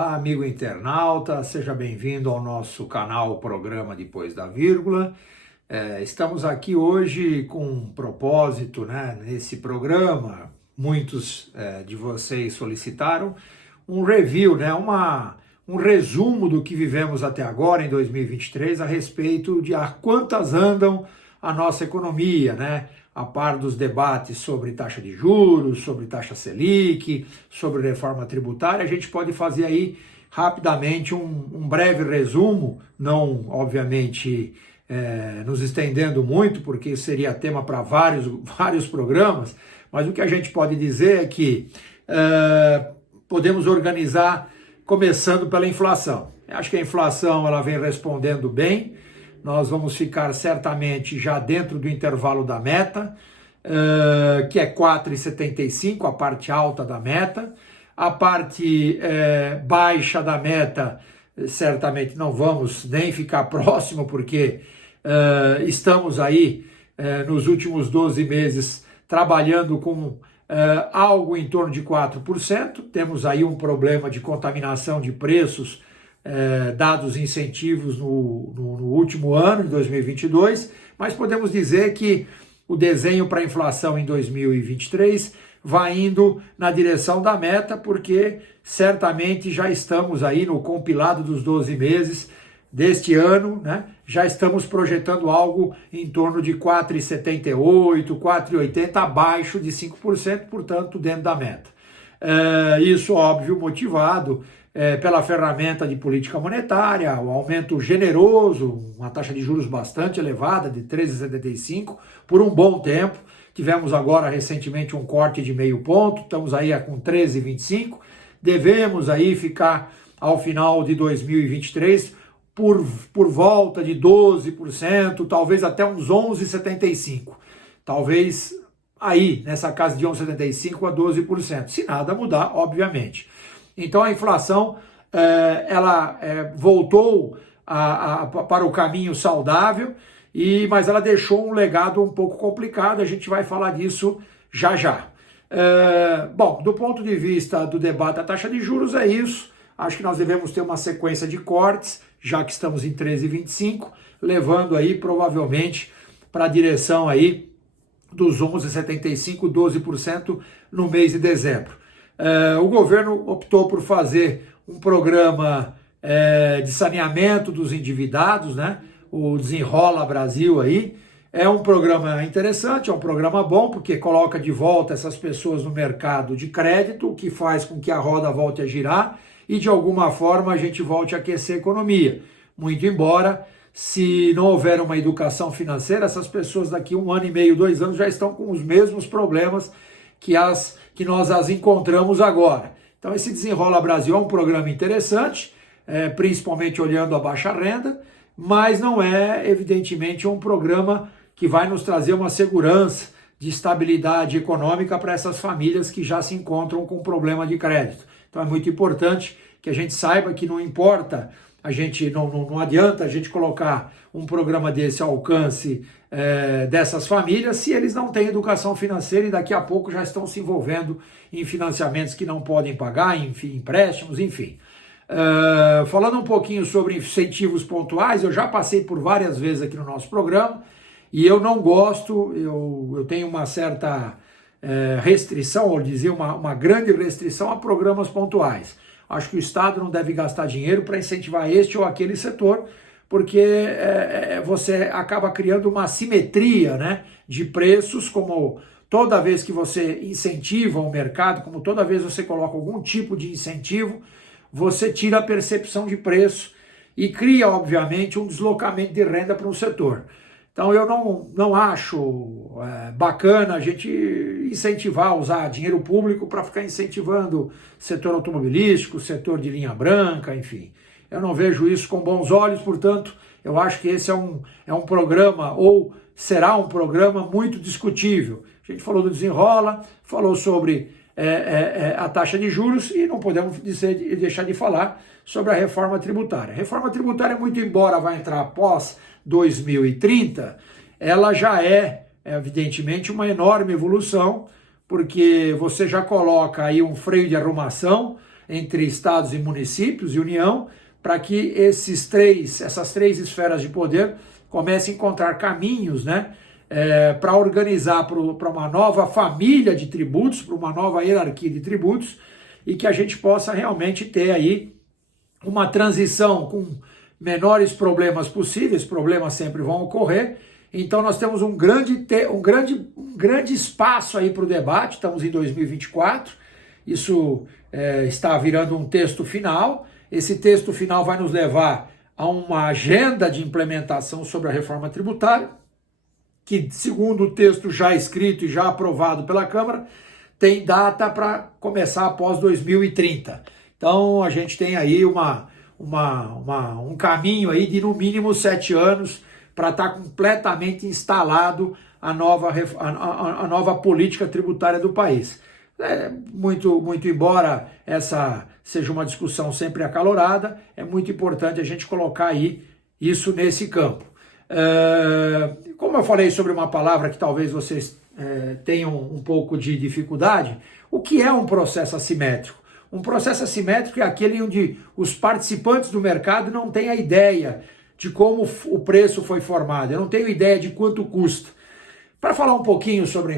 Olá, amigo internauta, seja bem-vindo ao nosso canal Programa Depois da Vírgula. Estamos aqui hoje com um propósito, nesse programa, muitos de vocês solicitaram um review, um resumo do que vivemos até agora em 2023 a respeito de a quantas andam a nossa economia, a par dos debates sobre taxa de juros, sobre taxa Selic, sobre reforma tributária. A gente pode fazer aí rapidamente um breve resumo, não obviamente nos estendendo muito, porque seria tema para vários programas, mas o que a gente pode dizer é que podemos organizar começando pela inflação. Acho que a inflação ela vem respondendo bem. Nós vamos ficar certamente já dentro do intervalo da meta, que é 4,75, a parte alta da meta. A parte baixa da meta, certamente não vamos nem ficar próximo, porque estamos aí nos últimos 12 meses trabalhando com algo em torno de 4%. Temos aí um problema de contaminação de preços, dados incentivos no último ano, de 2022, mas podemos dizer que o desenho para a inflação em 2023 vai indo na direção da meta, porque certamente já estamos aí no compilado dos 12 meses deste ano, já estamos projetando algo em torno de 4,78, 4,80, abaixo de 5%, portanto dentro da meta. Isso, óbvio, motivado pela ferramenta de política monetária, o aumento generoso, uma taxa de juros bastante elevada, de 13,75, por um bom tempo. Tivemos agora recentemente um corte de meio ponto, estamos aí com 13,25, devemos aí ficar ao final de 2023 por volta de 12%, talvez até uns 11,75%, talvez aí nessa casa de 11,75% a 12%, se nada mudar, obviamente. Então a inflação ela voltou para o caminho saudável, mas ela deixou um legado um pouco complicado, a gente vai falar disso já já. Bom, do ponto de vista do debate da taxa de juros é isso, acho que nós devemos ter uma sequência de cortes, já que estamos em 13,25, levando aí provavelmente para a direção aí dos 11,75%, 12% no mês de dezembro. O governo optou por fazer um programa de saneamento dos endividados, o Desenrola Brasil aí. É um programa interessante, é um programa bom, porque coloca de volta essas pessoas no mercado de crédito, o que faz com que a roda volte a girar e de alguma forma a gente volte a aquecer a economia. Muito embora, se não houver uma educação financeira, essas pessoas daqui 1 ano e meio, 2 anos já estão com os mesmos problemas que nós as encontramos agora. Então esse Desenrola Brasil é um programa interessante, principalmente olhando a baixa renda, mas não é evidentemente um programa que vai nos trazer uma segurança de estabilidade econômica para essas famílias que já se encontram com problema de crédito. Então é muito importante que a gente saiba que não importa, não adianta a gente colocar um programa desse ao alcance dessas famílias se eles não têm educação financeira e daqui a pouco já estão se envolvendo em financiamentos que não podem pagar, empréstimos, enfim. Falando um pouquinho sobre incentivos pontuais, eu já passei por várias vezes aqui no nosso programa e eu não gosto, eu tenho uma certa restrição, ou dizer uma grande restrição a programas pontuais. Acho que o Estado não deve gastar dinheiro para incentivar este ou aquele setor, porque você acaba criando uma assimetria de preços, como toda vez que você incentiva o mercado, como toda vez você coloca algum tipo de incentivo, você tira a percepção de preço e cria, obviamente, um deslocamento de renda para um setor. Então eu não acho bacana a gente incentivar, usar dinheiro público para ficar incentivando setor automobilístico, setor de linha branca, enfim. Eu não vejo isso com bons olhos, portanto, eu acho que esse é um programa, ou será um programa muito discutível. A gente falou do Desenrola, falou sobre a taxa de juros e não podemos deixar de falar sobre a reforma tributária. A reforma tributária, muito embora vai entrar após 2030, ela já evidentemente uma enorme evolução, porque você já coloca aí um freio de arrumação entre estados e municípios e União, para que essas três esferas de poder comecem a encontrar caminhos, né, para organizar para uma nova família de tributos, para uma nova hierarquia de tributos, e que a gente possa realmente ter aí uma transição com menores problemas possíveis. Problemas sempre vão ocorrer, então nós temos um grande espaço aí para o debate. Estamos em 2024, isso está virando um texto final. Esse texto final vai nos levar a uma agenda de implementação sobre a reforma tributária, que, segundo o texto já escrito e já aprovado pela Câmara, tem data para começar após 2030. Então a gente tem aí um caminho aí de no mínimo 7 anos para estar completamente instalado a nova política tributária do país. Muito embora essa seja uma discussão sempre acalorada, é muito importante a gente colocar aí isso nesse campo. Como eu falei sobre uma palavra que talvez vocês tenham um pouco de dificuldade, o que é um processo assimétrico? Um processo assimétrico é aquele onde os participantes do mercado não têm a ideia de como o preço foi formado, eu não tenho ideia de quanto custa. Para falar um pouquinho sobre a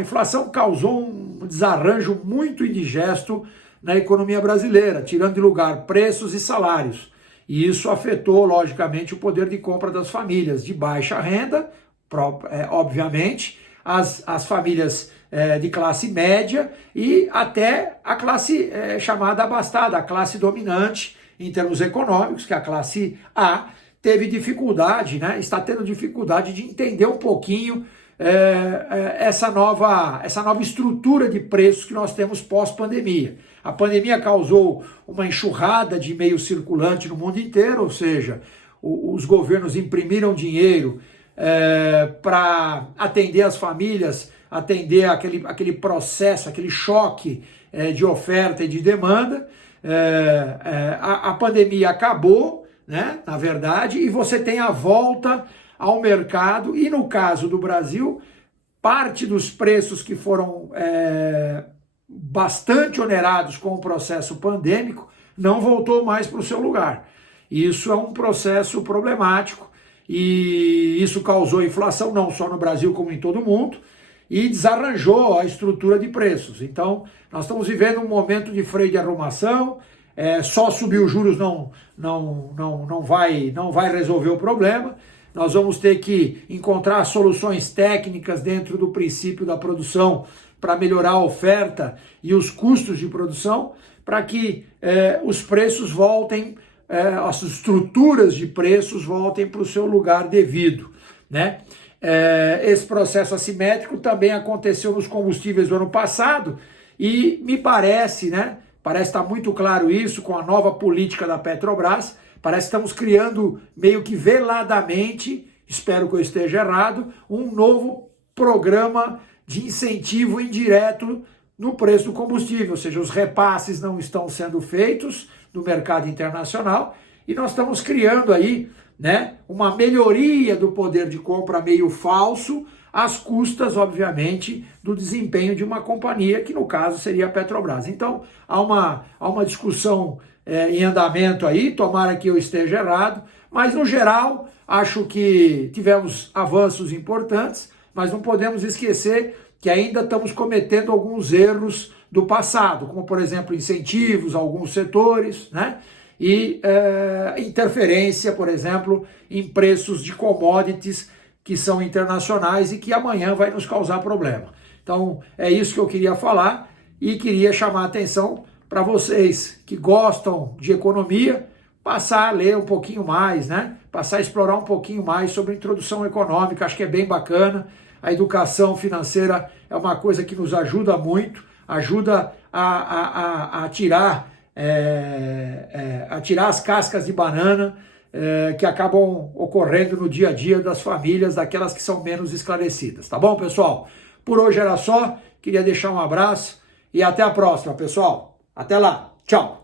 inflação causou um desarranjo muito indigesto na economia brasileira, tirando de lugar preços e salários. E isso afetou, logicamente, o poder de compra das famílias de baixa renda, obviamente, as famílias de classe média e até a classe chamada abastada, a classe dominante em termos econômicos, que é a classe A, teve dificuldade, né, está tendo dificuldade de entender um pouquinho essa nova estrutura de preços que nós temos pós-pandemia. A pandemia causou uma enxurrada de meio circulante no mundo inteiro, ou seja, os governos imprimiram dinheiro para atender as famílias, atender aquele processo, aquele choque de oferta e de demanda. A pandemia acabou, né, na verdade, e você tem a volta ao mercado, e no caso do Brasil, parte dos preços que foram bastante onerados com o processo pandêmico não voltou mais para o seu lugar. Isso é um processo problemático e isso causou inflação não só no Brasil como em todo o mundo e desarranjou a estrutura de preços. Então, nós estamos vivendo um momento de freio de arrumação. Só subir os juros não vai resolver o problema. Nós vamos ter que encontrar soluções técnicas dentro do princípio da produção para melhorar a oferta e os custos de produção, para que os preços voltem, as estruturas de preços voltem para o seu lugar devido, né? Esse processo assimétrico também aconteceu nos combustíveis do ano passado e me parece, né? Parece estar muito claro isso com a nova política da Petrobras. Parece que estamos criando meio que veladamente, espero que eu esteja errado, um novo programa de incentivo indireto no preço do combustível, ou seja, os repasses não estão sendo feitos no mercado internacional e nós estamos criando aí, né, uma melhoria do poder de compra meio falso, às custas, obviamente, do desempenho de uma companhia, que no caso seria a Petrobras. Então, há uma discussão em andamento aí, tomara que eu esteja errado, mas no geral, acho que tivemos avanços importantes, mas não podemos esquecer que ainda estamos cometendo alguns erros do passado, como, por exemplo, incentivos a alguns setores, né? E interferência, por exemplo, em preços de commodities que são internacionais e que amanhã vai nos causar problema. Então, é isso que eu queria falar e queria chamar a atenção para vocês que gostam de economia, passar a ler um pouquinho mais, né? Passar a explorar um pouquinho mais sobre introdução econômica, acho que é bem bacana. A educação financeira é uma coisa que nos ajuda muito, ajuda a tirar as cascas de banana que acabam ocorrendo no dia a dia das famílias, daquelas que são menos esclarecidas. Tá bom, pessoal? Por hoje era só, queria deixar um abraço e até a próxima, pessoal. Até lá, tchau!